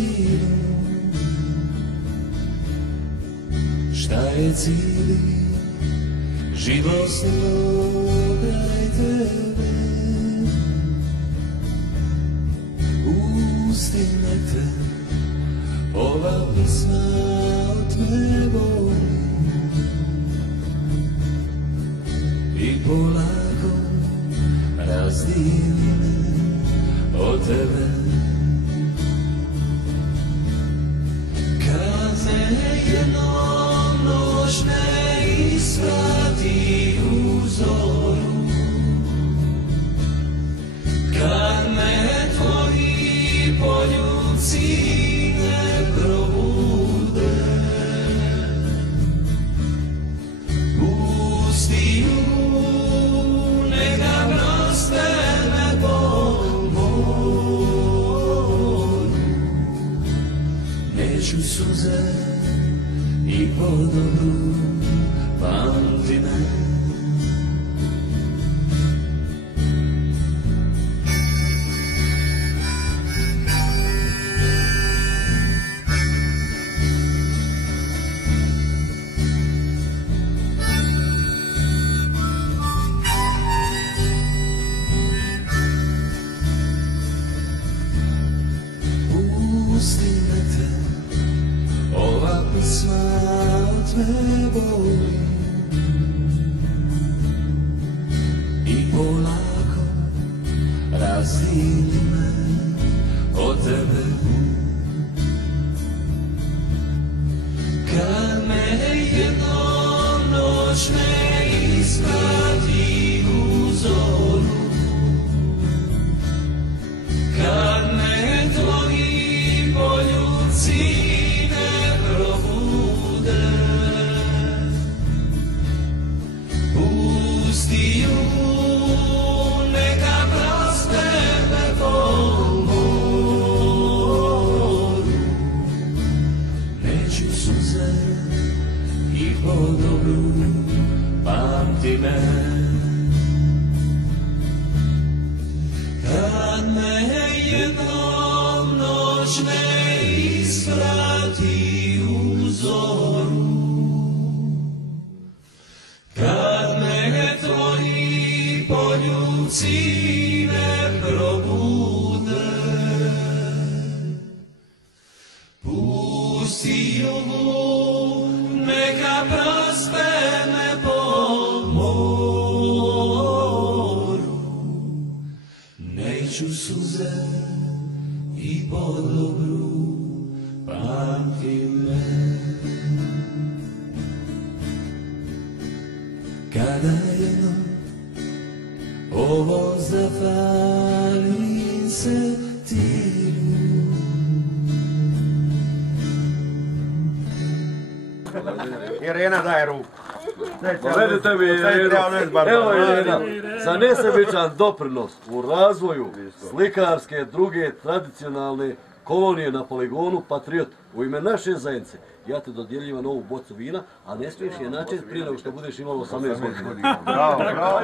istinu, šta je cijeli život svoga i tebe. Ustine te, ova pisma od me boli i polako razdijeli me od tebe. Kad me jednom noć ne isvrati u zoru, kad me tvoji poljuci ne probude, pusti ju, neka proste me po moru. Neću suze i po dobru, pamti me. Pustine te, ova pisma od me boli i polako razdijeli me od tebe. Kad me jednom noć ne isprati u zoru, kad me tvoji poljuci ne probude, pusti ju, neka proste me po moru. Neću suze i po dobru, pamti me. Kad me jednom noć ne isprati u zoru, kad me tvoji poljuci ne probude, pusti ju, neka prospe me po moru. Neću suze i po dobru, pamti me. Kada jednom ovo zahvalim se ti, Irena, daj ruku. Vedi tebi, evo Irena, za nesebičan doprinos u razvoju slikarske druge tradicionalne kolonije na poligonu Patriot, u ime naše zajednice, ja te dodjeljivam ovu bocu vina, a ne smiješ je načeti prije nego što budeš imao 18 godina. Bravo, bravo.